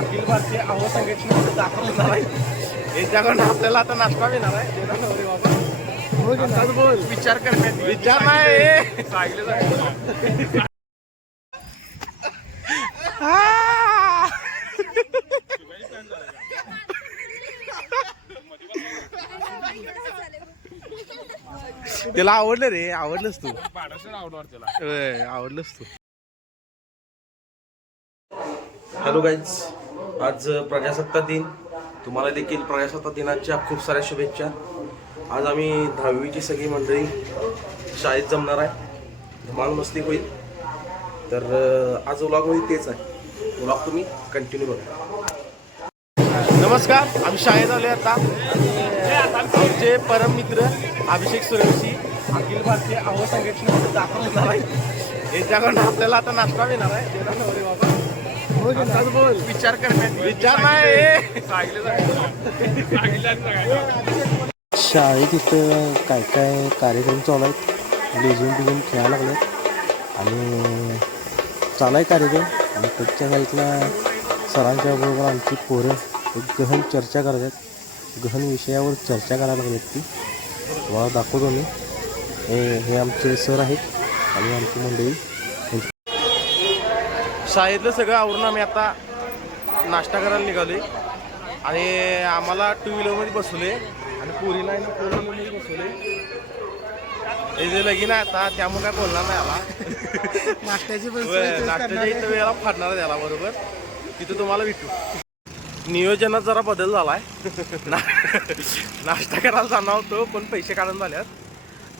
अखिल भारतीय अहो संघटनेमध्ये दाखल होणार आहे. याच्याकडून आपल्याला आता नाश्ता मिळणार आहे. बाबा आताच बोल. विचार करण्यात विचार नाही. सांगितलं त्याला आवडलं रे आवडलंच तू. आवडलंच तू. हॅलो गाईज आज प्रजासत्ताक दिन. तुम्हाला देखील प्रजासत्ताक दिनाच्या खूप साऱ्या शुभेच्छा. आज आम्ही दहावीची सगळी मंडळी शाळेत जमणार आहे. धमाल मस्ती होईल. तर आज व्लॉगमध्ये तेच आहे. व्लॉग तुम्ही कंटिन्यू बघा. नमस्कार आम्ही शाळेत आलो आता. आमचे परम मित्र अभिषेक सूर्यवंशी अखिल भारतीय अहो संघटनेमध्ये दाखल होणार आहे याच्याकडून आपल्याला आता नाश्ता मिळणार आहे. बाबा. विचार करण्यात विचार नाही शाळेत इथं काय काय कार्यक्रम चालू आहेत? लेझून बिझून खेळायला लागलेत. आणि चालू आहे कार्यक्रम. आणि पुढच्या साईडला सरांच्या बरोबर आमची पोरं एक गहन चर्चा करत आहेत गहन विषयावर चर्चा करायला लागलेत ती. तुम्हाला दाखवतो मी. हे हे आमचे सर आहेत आणि आमची मंडळी. शाळेतलं सगळं आवरून आम्ही आता नाश्ता करायला निघालोय. आणि आम्हाला टू व्हीलरमध्ये बसवले आणि पुरीला आहे ना फोर व्हीलरमध्ये बसवले हे जे लगीन आहे आता त्यामुळे काय बोलणार नाही आला नाश्त्याची नाश्त्याच्या इथं वेळेला फाडणार आहे त्याला बरोबर. तिथं तुम्हाला भेटू. नियोजनात जरा बदल झालाय. ना- नाश्ता करायला जाणार होतो पण पैसे काढून झाल्यात.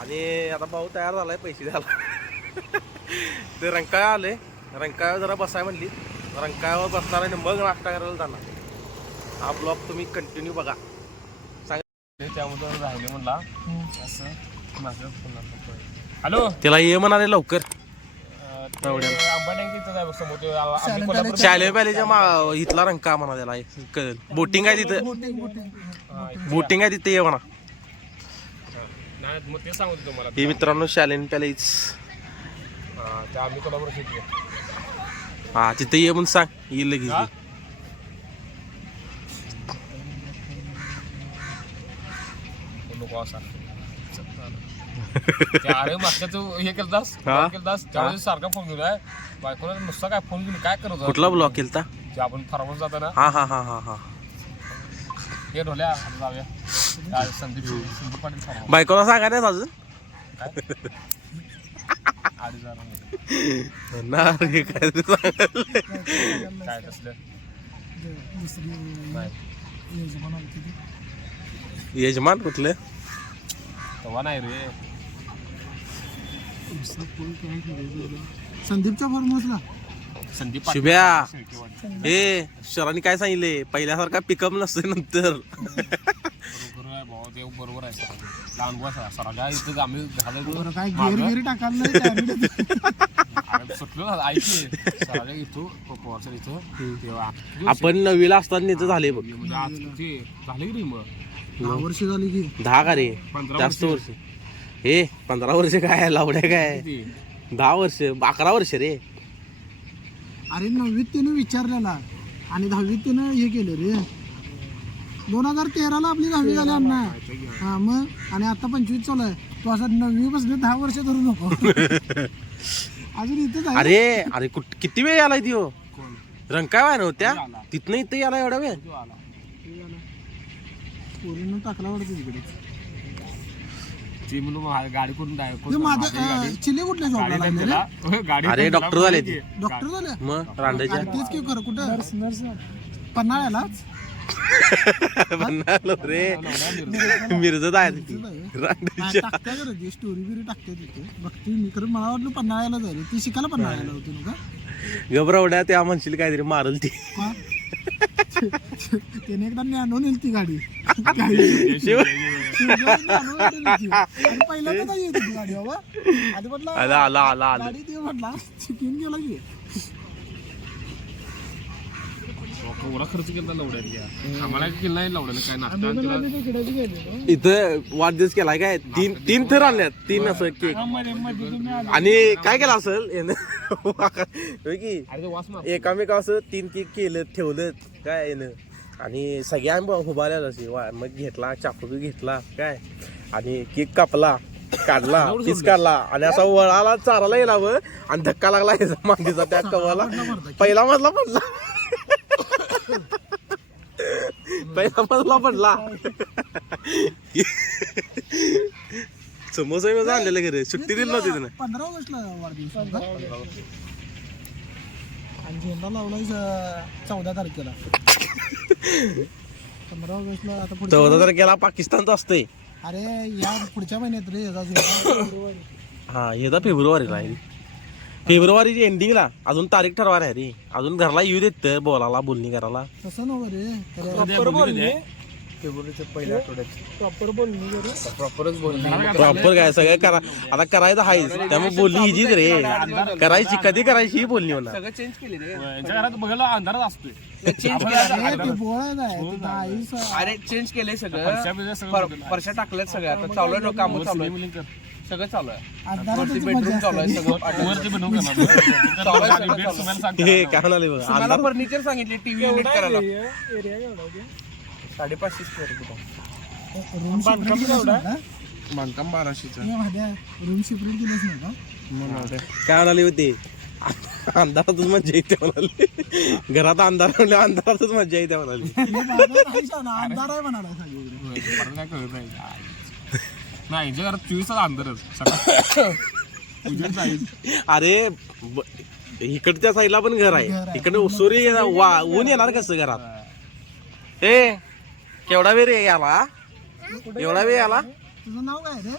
आणि आता भाऊ तयार झालाय पैसे द्यायला. ते रंकाळ आले रंकाळ्यावर जरा बसाय म्हणली. रंकाळ्यावर बसणार आणि मग नाश्ता करायला जाणार. हा ब्लॉग तुम्ही कंटिन्यू बघा. त्यामध्ये राहिले म्हणला. असं माझं हॅलो? त्याला ये म्हणाले लवकर. पॅलेच्या इथला रंका म्हणा त्याला बोटिंग आहे तिथं. बोटिंग आहे तिथे ये म्हणा. नाही मग ते सांगतो तुम्हाला. हे मित्रांनो शालेन पॅलेस आम्ही कोल्हापूर हा तिथे ये म्हणून सांग. येईल लगेच हा? ते. नको असा अरे मागच्या तू हे केलतास हा? केलतास त्यावेळेस सारखा फोन घेऊन आहे बायकोला नुसता काय फोन घेऊन काय करत होता? कुठला ब्लॉक केलता? ते आपण जाताना. हा हा हा हा हा. हे ढोल्या आपण जाऊया. काय संदीप संदीप पाटील फार्मर बायकोला सांगा नाही अजून? हजार ना रे, काय ते सांगायला. काय तसलं दुसरी नाही यजमान. यजमान कुठले? तेव्हा नाही रे. दुसरं कोण काय करायचं? संदीपच्या फॉर्मसला संदीप शुभ्या. ए शरांनी काय सांगितले? पहिल्यासारखा पिकअप नसते नंतर. आहे ते बरोबर आहे. सर लहान बुवा सर सराच्या इथं आम्ही बरं काय टाकायला नाही direct. सुटलो ना ऐकली इथं पवारच्या इथं. तेव्हा आपण नवीला असताना तिथं झाले बघ. म्हणजे आज ते झाले की नाही मग? दहा वर्ष झाली की. दहा का रे? पंधरा जास्त वर्ष. हे पंधरा वर्ष काय लावड्या काय किती? दहा वर्ष अकरा वर्ष रे. अरे नववीत तिनं विचारलेला आणि दहावीत तिनं हे केलं रे. दोन हजार तेराला आपली दहावी झाली अण्णा हा मग आणि आता पंचवीस चालू आहे. तू असं नववी पासून दहा वर्ष धरू नको. अजून इथेच आहे. अरे अरे कुठ किती वेळ आलाय कोण? रंकाय वाय नव्हत्या. तिथनं इथं याला एवढा वेळ? तो आला. पोरीनं टाकला वाटतं तिकडे. ती म्हणून मग गाडी करून ते माझी अं, चिले कुठल्या जॉबला गाडी लागले रे? त्याला गाडी अरे, डॉक्टर झाले ते. डॉक्टर झाले? मग रांडाच्या आणि तेच की खरं कुठं? पन्हाळ्यालाच? म्हणालो रे. मिरजत आहे ती. रांडाच्या टाकत्या करत ती स्टोरी बिरी टाकते तिथे. बघते मी. खरं मला वाटलं पन्हाळ्याला जाईल ती शिकायला पन्हाळ्याला होती ना का? गबरावड्या त्या म्हणशील काहीतरी मारल ती? त्याने एकदा ज्ञानो नेली ती गाडी. पहिल्यांदा गाडी बाबा? आधी म्हटलं आला आला आला. आला गाडी ते म्हटला शिकून गेला की. एवढा खर्च केला लवड्यात आम्हाला केलं नाही लवड्यानं काय नाश्ता इथं वाढदिवस केलाय काय? तीन तीन थर आणल्यात. तीन असं केक. मध्ये मध्ये तुम्ही आले. आणि काय केलं असेल? यानं? होय की? अरे ते वास मार एकामेका असं तीन केक केलं ठेवलं काय येणं आणि सगळ्या आम्ही उभारल्या असे वा मग घेतला चाकू बी घेतला काय? आणि केक कापला काढला पीस काढला. आणि असा वळाला चाराला गेला व आणि धक्का लागला याचा मांडीचा त्या कवाला पहिला मजला पडला पहिला मजला पडला. समोसा बिमोसा आणलेलं घरी सुट्टी दिली नव्हती त्यानं पंधरा ऑगस्टला वाढदिवस. आणि झेंडा लावलाय चौदा तारखेला. पंधरा ऑगस्टला आता पुढच्या चौदा तारखेला पाकिस्तानचं असतंय. अरे या पुढच्या महिन्यात रे याचा झेंडा हा येता फेब्रुवारीला आहे. फेब्रुवारीची एंडिंगला अजून तारीख ठरवायला आहे रे. अजून घरला येऊ देत तर बोलायला बोलणी करायला. तसं नव्ह रे. प्रॉपर बोलली प्रॉपर बोलणी. प्रॉपरच प्रॉपर काय सगळं करा. आता करायचं आहेच त्यामुळे बोलली हिजीच रे. करायची कधी करायची ही बोलणी होणार. चेंज केली रे. यांच्या घरात बघायला अंधारच असतोय. चेंज अरे चेंज केलंय सगळं. बिर्श्या सगळं पर- बदललं. परश्या टाकल्यात सगळं. आता चालू आहे काम चालू आहे. सगळं चालू आहे. अंधारातच वरती मजा बेडरूम चालू आहे असते. सगळं वरती बनवू का ना? चालू आहे, सगळं चालू. हे काय म्हणाले बघ फर्निचर सांगितले टीव्ही युनिट करायला. एरिया? साडेपाचशे स्क्वेअर फूट रूम नाही का? बांधकाम बाराशेचं हे रूम सेपरेट केलंच नाही का काय म्हणाले होते? अंधारातच मजा येते म्हणाले. घरात अंधार म्हणलं अंधारातच मजा येते म्हणाली. हे माझं नाही शाना, अंधार आहे म्हणाला सगळीकडे. होय, परत काय कळत नाही. काय. नाही यांच्या घरात चोवीस तास अंधारच सकाळ उजेड जाईल अरे ब- इकडच्या साईडला पण घर आहे. इकडे सूर्य वा ऊन येणार कसं घरात? ए केवढा वेळ रे याला? एवढा वेळ याला? तुझं नाव काय रे?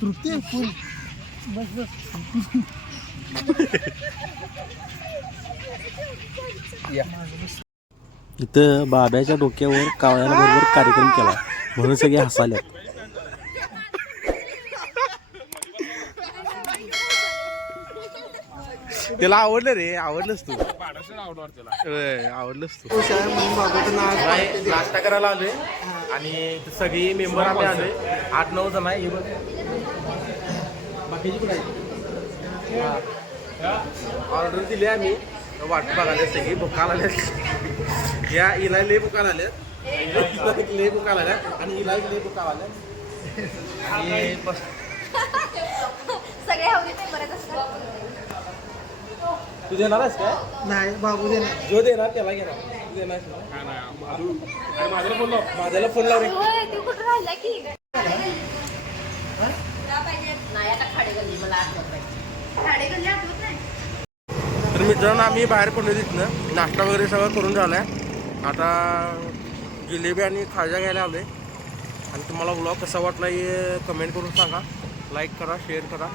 तृप्ती फुल. बस बस. इथं बाब्याच्या डोक्यावर कावळ्याला बरोबर कार्यक्रम केला. म्हणून सगळे हसाल्यात त्याला आवडलं रे आवडलंच तू. आवडलंच तू. नाश्ता करायला आलोय. आणि सगळी मेंबर आम्ही आलोय. आठ नऊ जण आहे ऑर्डर दिली आम्ही. वाट बघायला सगळी बुकाला आल्यात या इला लय बुकाला आल्यात हिला लय बुकाला आल्यात आणि इला लय बुकाला आल्यात आणि सगळे हवे ते देणार आहेस काय? नाही बाबू दे जो देणार त्याला घेणार. तू देणार आहेस ना? माझ्याला बोललो माझ्याला फोन लाव रे. होय तू कुठं राहिला की? नाही आता खाडेगल्ली मला आठवत पाहिजे खाडेगल्ली आठवत नाही तर मित्रांनो आम्ही बाहेर पडलो तिथनं. नाश्ता वगैरे सगळं करून झालाय. आता जिलेबी आणि खाजा घ्यायला आलोय. आणि तुम्हाला ब्लॉग कसा वाटला हे कमेंट करून सांगा. लाईक करा शेअर करा.